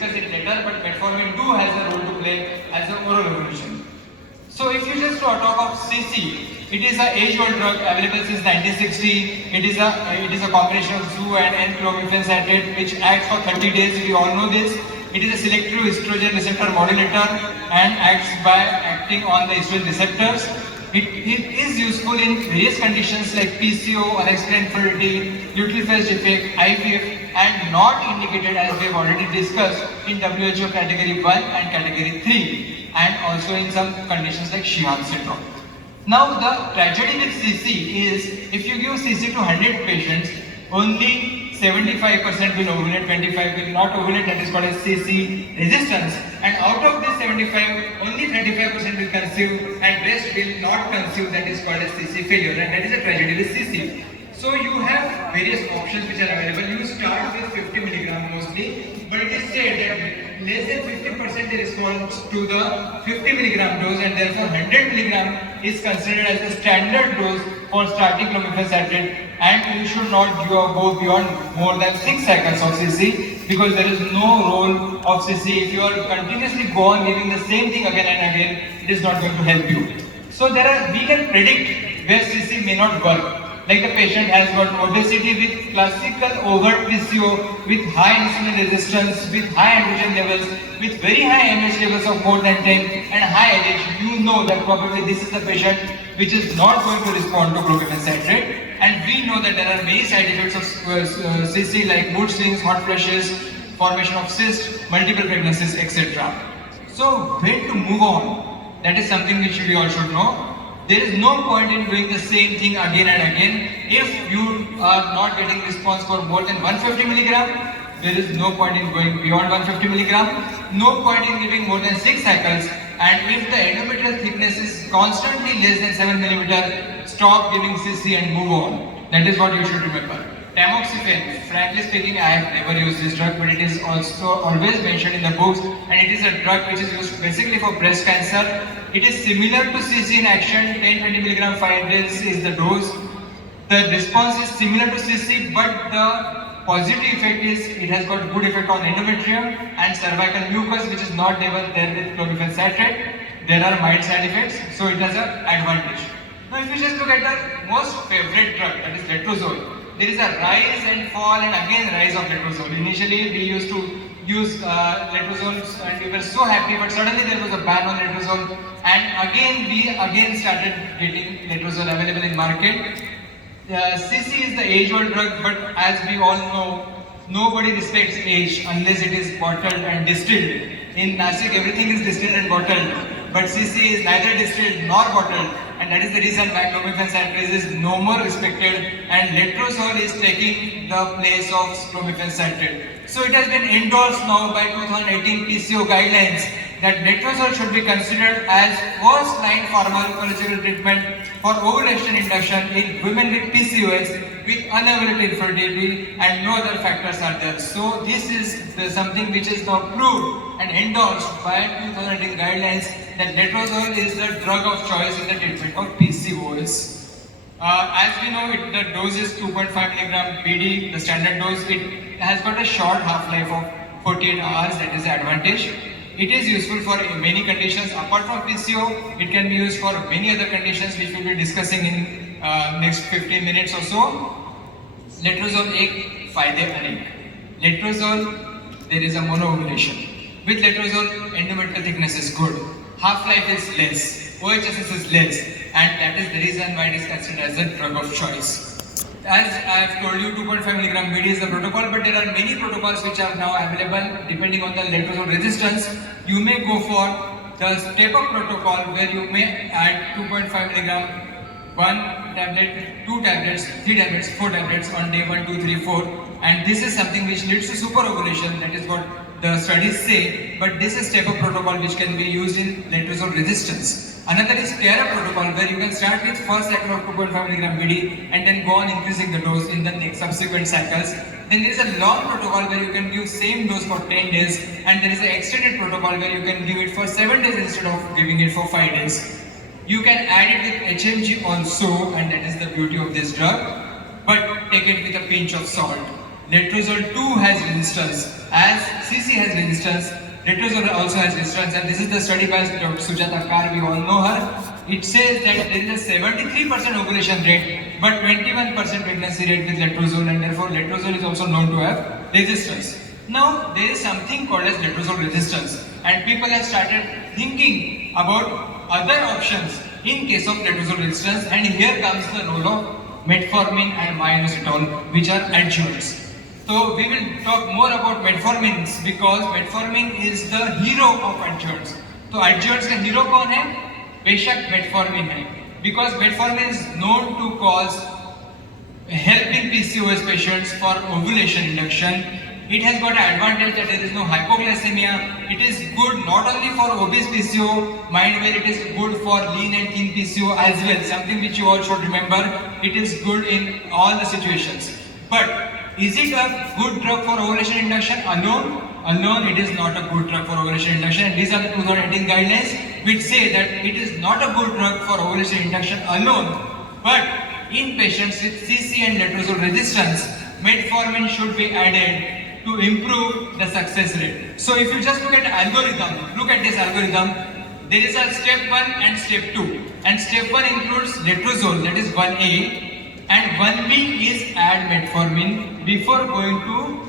discuss it later, but metformin do has a role to play as an oral evolution. So if you just talk of CC, it is an age-old drug available since 1960. It is a combination of zoo and N-chlomiphen citrate which acts for 30 days. We all know this. It is a selective estrogen receptor modulator and acts by acting on the estrogen receptors. It is useful in various conditions like PCO, unexplained fertility, luteal phase defect, IVF, and not indicated, as we have already discussed, in WHO category 1 and category 3, and also in some conditions like Sheehan syndrome. Now the tragedy with CC is, if you give CC to 100 patients, only 75% will ovulate, 25 will not ovulate, that is called as CC resistance. And out of this 75, only 35% will conceive and rest will not conceive, that is called as CC failure, and that is a tragedy with CC. So you have various options which are available. You start with 50 milligram mostly, but it is said that less than 50% they respond to the 50 milligram dose, and therefore 100 milligram is considered as the standard dose for starting clomiphen citrate, and you should not go beyond more than 6 cycles of CC, because there is no role of CC. If you are continuously go on giving the same thing again and again, it is not going to help you. So we can predict where CC may not work. Like the patient has got obesity with classical overt PCO, with high insulin resistance, with high androgen levels, with very high MH levels of more than 10 and high LH, you know that probably this is the patient which is not going to respond to clomiphen citrate. And we know that there are many side effects of CC like mood swings, hot flashes, formation of cysts, multiple pregnancies, etc. So when to move on, that is something which we all should know. There is no point in doing the same thing again and again. If you are not getting response for more than 150 milligram, there is no point in going beyond 150 milligram. No point in giving more than 6 cycles. And if the endometrial thickness is constantly less than 7 millimeter, stop giving CC and move on. That is what you should remember. Tamoxifen, frankly speaking, I have never used this drug, but it is also always mentioned in the books, and it is a drug which is used basically for breast cancer. It is similar to CC in action. 10-20 milligram 5 days is the dose. The response is similar to CC, but the positive effect is it has got good effect on endometrium and cervical mucus, which is not ever there with clomiphen citrate. There are mild side effects, so it has an advantage. Now, if you just look at the most favorite drug, that is letrozole, there is a rise and fall and again rise of letrozole. Initially, we used to use letrozole and we were so happy, but suddenly there was a ban on letrozole, and we started getting letrozole available in market. CC is the age-old drug, but as we all know, nobody respects age unless it is bottled and distilled. In Nashik, everything is distilled and bottled, but CC is neither distilled nor bottled, and that is the reason why clomiphen citrate is no more respected, and letrozole is taking the place of clomiphen citrate. So it has been endorsed now by 2018 PCO guidelines that letrozole should be considered as first-line pharmacological treatment for ovulation induction in women with PCOS with unavailable infertility, and no other factors are there. So this is something which is now proved and endorsed by 2018 guidelines that letrozole is the drug of choice in the treatment of PCOS. As we know, the dose is 2.5 milligram BD, the standard dose. It has got a short half-life of 48 hours, that is the advantage. It is useful for many conditions. Apart from PCO, it can be used for many other conditions which we'll be discussing in next 15 minutes or so. Letrozole एक फायदे अनेक. Letrozole, there is a mono-ovulation. With letrozole, endometrial thickness is good. Half-life is less. OHSS is less. And that is the reason why it is considered as a drug of choice. As I have told you, 2.5 milligram BD is the protocol, but there are many protocols which are now available depending on the letrozole resistance. You may go for the step-up protocol where you may add 2.5 milligram, 1 tablet, 2 tablets, 3 tablets, 4 tablets on day 1, 2, 3, 4. And this is something which leads to superovulation, that is what the studies say, but this is step-up protocol which can be used in letrozole resistance. Another is tear-up protocol where you can start with first cycle of 2.5 milligram BD and then go on increasing the dose in the next subsequent cycles. Then there is a long protocol where you can give same dose for 10 days, and there is an extended protocol where you can give it for 7 days instead of giving it for 5 days. You can add it with HMG also, and that is the beauty of this drug, but take it with a pinch of salt. letrozole too has resistance. As CC has resistance, letrozole also has resistance, and this is the study by Dr. Sujata Kar, we all know her. It says that there is a 73% ovulation rate, but 21% pregnancy rate with letrozole, and therefore letrozole is also known to have resistance. Now, there is something called as letrozole resistance, and people have started thinking about other options in case of letrozole resistance, and here comes the role of metformin and myo-inositol, which are adjuvants. So we will talk more about metformins because metformin is the hero of adjuvants. तो adjuvants का hero कौन है? बेशक metformin है. Because metformin is known to cause helping PCOS patients for ovulation induction. It has got an advantage that there is no hypoglycemia. It is good not only for obese PCO, mind where it is good for lean and thin PCO as well. Something which you all should remember. It is good in all the situations. But is it a good drug for ovulation induction alone? Alone, it is not a good drug for ovulation induction. And these are the 2018 guidelines which say that it is not a good drug for ovulation induction alone. But in patients with CC and letrozole resistance, metformin should be added to improve the success rate. So if you just look at the algorithm, look at this algorithm. There is a step 1 and step 2. And step 1 includes letrozole, that is 1A, and 1B is add metformin before going to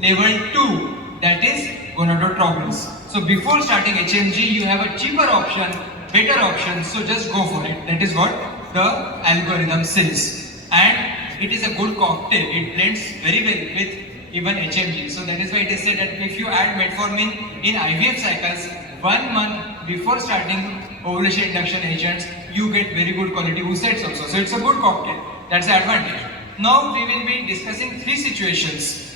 level 2, that is gonadotropins. So before starting HMG, you have a cheaper option, better option, so just go for it. That is what the algorithm says. And it is a good cocktail. It blends very well with even HMG. So that is why it is said that if you add metformin in IVF cycles 1 month before starting ovulation induction agents, you get very good quality oosets also. So it's a good cocktail. That's the advantage. Now we will be discussing 3 situations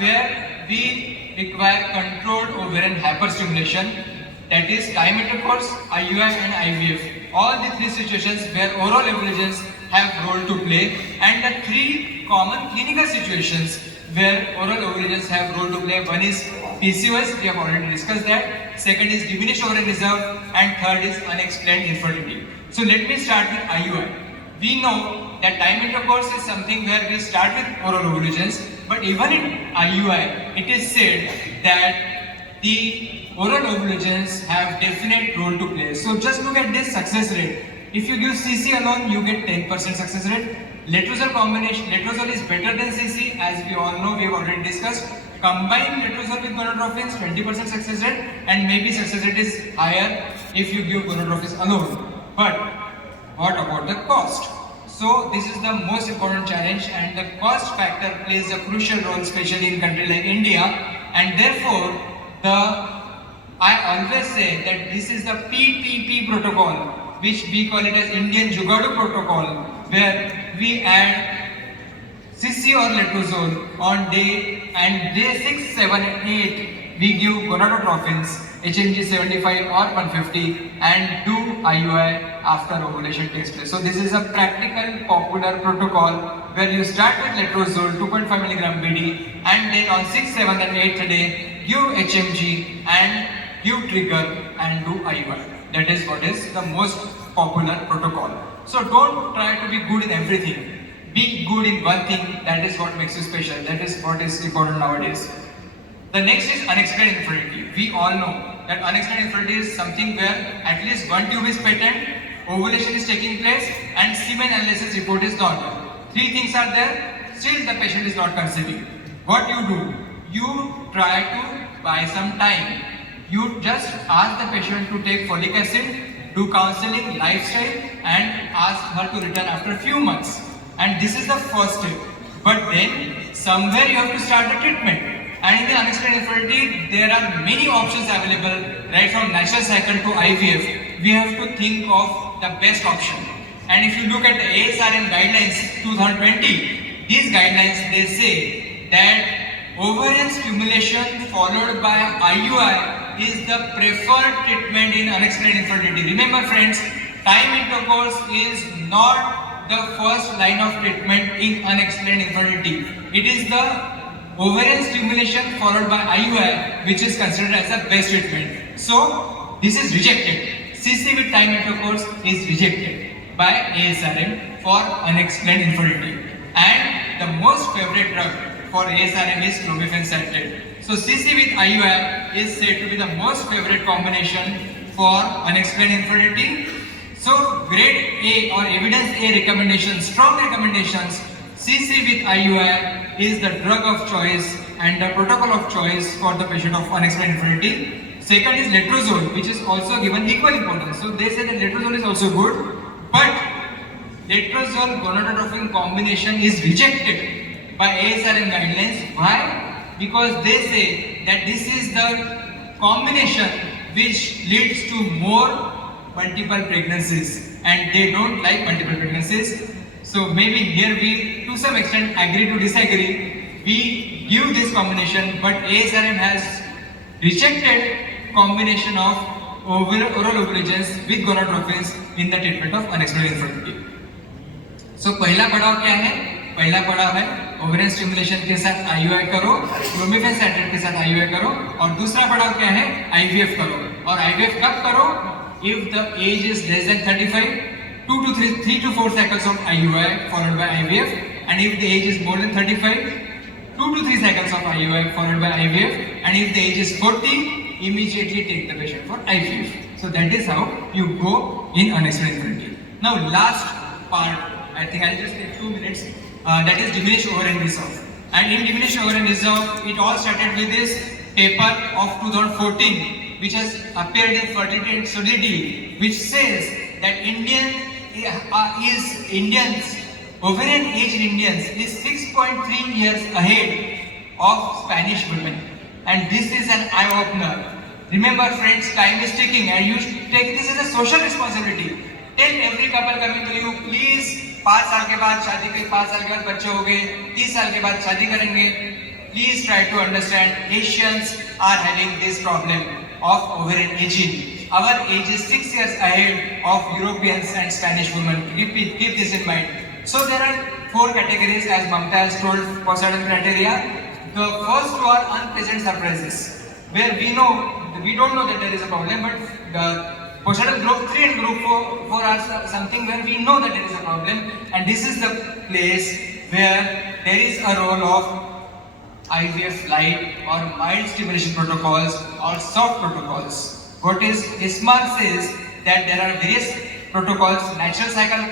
where we require controlled ovarian hyperstimulation, that is time intercourse, IUI and IVF. All the 3 situations where oral emulations have role to play, and the 3 common clinical situations where oral ovulations have role to play. One is PCOS, we have already discussed that. Second is diminished ovarian reserve, and third is unexplained infertility. So let me start with IUI. We know that time intercourse is something where we start with oral ovulations, but even in IUI, it is said that the oral ovulations have definite role to play. So just look at this success rate. If you give CC alone, you get 10% success rate. Letrozole combination, letrozole is better than CC, as we all know, we have already discussed. Combine letrozole with gonadotropins, 20% success rate, and maybe success rate is higher if you give gonadotropins alone. But what about the cost? So this is the most important challenge, and the cost factor plays a crucial role, especially in a country like India, and therefore I always say that this is the PPP protocol, which we call it as Indian Jugadu protocol, where we add CC or letrozole on day, and day 6, 7 and 8 we give gonadotropins, HMG 75 or 150, and do IUI after ovulation takes place. So this is a practical popular protocol where you start with letrozole 2.5 mg BD, and then on 6th, 7th and 8th day give HMG and give trigger and do IUI. That is what is the most popular protocol. So don't try to be good in everything. Be good in one thing. That is what makes you special. That is what is important nowadays. The next is unexplained infertility. We all know that unexplained infertility is something where at least one tube is patent, ovulation is taking place, and semen analysis report is normal. 3 things are there, still the patient is not conceiving. What you do? You try to buy some time. You just ask the patient to take folic acid, do counseling, lifestyle, and ask her to return after a few months. And this is the first step. But then somewhere you have to start the treatment. And in the unexplained infertility, there are many options available, right from natural cycle to IVF. We have to think of the best option. And if you look at the ASRM guidelines 2020, these guidelines, they say that ovarian stimulation followed by IUI is the preferred treatment in unexplained infertility. Remember friends, time intercourse is not the first line of treatment in unexplained infertility. It is the ovarian stimulation followed by IUI which is considered as the best treatment. So this is rejected. CC with time intercourse is rejected by ASRM for unexplained infertility. And the most favorite drug for ASRM is clomiphene. So CC with IUI is said to be the most favorite combination for unexplained infertility. So grade A or evidence A recommendation, strong recommendations, CC with IUI is the drug of choice and the protocol of choice for the patient of unexplained infertility. Second is letrozole, which is also given equal importance. So they say that letrozole is also good, but letrozole gonadotropin combination is rejected by ASRM guidelines. Why? Because they say that this is the combination which leads to more multiple pregnancies, and they don't like multiple pregnancies. So maybe here we to some extent agree to disagree. We give this combination, but ASRM has rejected combination of oral ovulations with gonadotropins in the treatment of unexplained infertility. So पहला पड़ाव क्या है? पहला पड़ाव है ovarian stimulation के साथ IUI करो, क्लोमिफेन साइट्रेट के साथ IUI करो, और दूसरा पड़ाव क्या है? IVF करो. और IVF कब करो? If the age is less than 35, 3 to 4 cycles of IUI followed by IVF, and if the age is more than 35, 2 to 3 cycles of IUI followed by IVF, and if the age is 40, immediately take the patient for IVF. So that is how you go in unexplained infertility. Now last part, I think I'll just take 2 minutes, that is diminished ovarian reserve. And in diminished ovarian reserve, it all started with this paper of 2014, which has appeared in Ferti and Solidity, which says that ovarian age in Indians is 6.3 years ahead of Spanish women. And this is an eye-opener. Remember friends, time is ticking and you should take this as a social responsibility. Tell every couple coming to you, please 5 साल के बाद शादी करें, 5 साल के बाद बच्चे हो गए, 30 साल के बाद शादी करेंगे. Please try to understand Asians are having this problem of ovarian aging. Our age is 6 years ahead of Europeans and Spanish women. Keep this in mind. So there are 4 categories as Mamta has told for certain criteria. The first 2 are unpleasant surprises, where we don't know that there is a problem, but the postnatal group 3 and group 4 are something where we know that there is a problem, and this is the place where there is a role of IVF light or mild stimulation protocols or soft protocols. What is ISMAR says that there are various protocols: natural cycle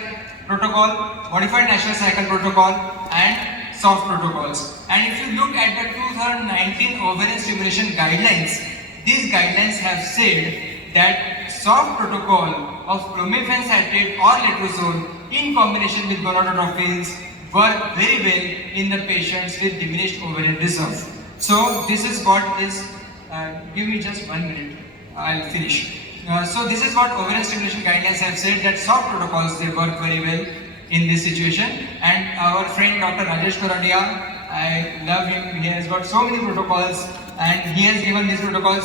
protocol, modified natural cycle protocol, and soft protocols. And if you look at the 2019 ovarian stimulation guidelines, these guidelines have said that soft protocol of clomiphene citrate or letrozole in combination with gonadotropins work very well in the patients with diminished ovarian reserve. So this is what is, give me just 1 minute, I'll finish. So this is what ovarian stimulation guidelines have said, that soft protocols, they work very well in this situation. And our friend Dr. Rajesh Koradia, I love him, he has got so many protocols and he has given these protocols.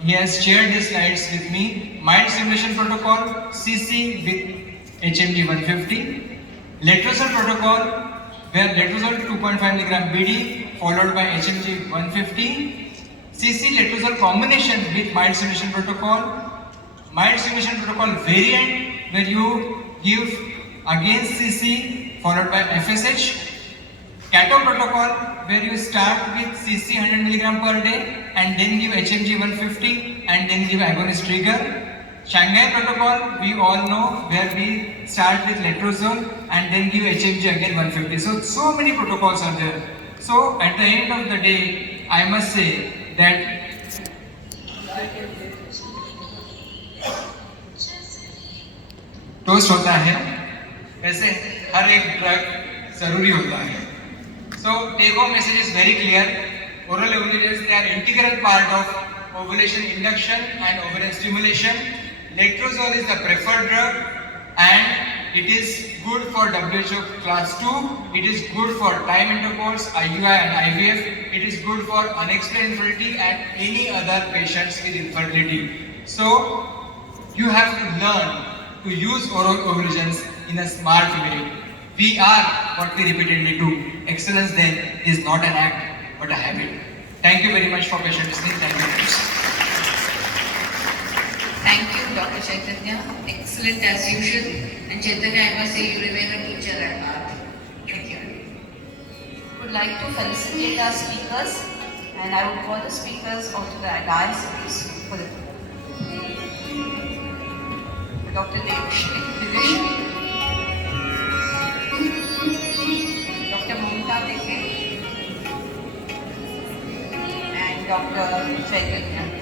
He has shared these slides with me. Mild stimulation protocol, CC with HMG 150. Letrozole protocol, where letrozole 2.5 mg BD followed by HMG 150. CC letrozole combination with mild stimulation protocol. Mild stimulation protocol variant, where you give again CC followed by FSH. Cato protocol, where you start with CC 100 mg per day and then give HMG 150 and then give agonist trigger. Shanghai protocol, we all know, where we start with letrozole and then give HMG again 150. So many protocols are there. So at the end of the day, I must say that toast होता है, वैसे हर एक drug जरूरी होता है. So take home message is very clear. Oral ovulations, they are integral part of ovulation induction and ovarian stimulation. Letrozole is the preferred drug and it is good for WHO class 2. It is good for time intercourse, IUI and IVF. It is good for unexplained infertility and any other patients with infertility. So you have to learn to use oral ovulations in a smart way. We are what we repeatedly do. Excellence then is not an act but a habit. Thank you very much for patient listening. Thank you very much. Thank you, Dr. Chaitanya. Excellent as usual. And Chaitanya, I must say you remain a teacher at heart. Thank you. like to felicitate our speakers, and I would call the speakers onto the dais, please, for the Dr. Nashik, Dr. Mamta Deke, and Dr. Chaitanya.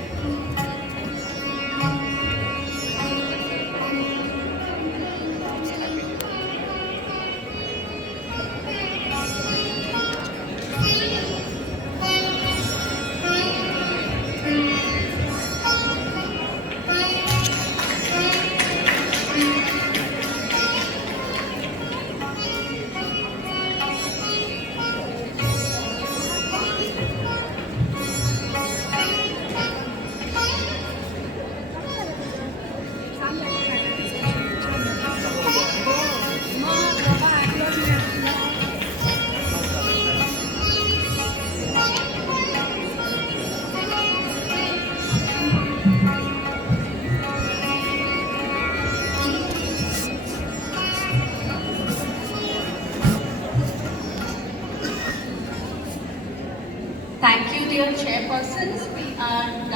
Thank you, dear chairpersons. We are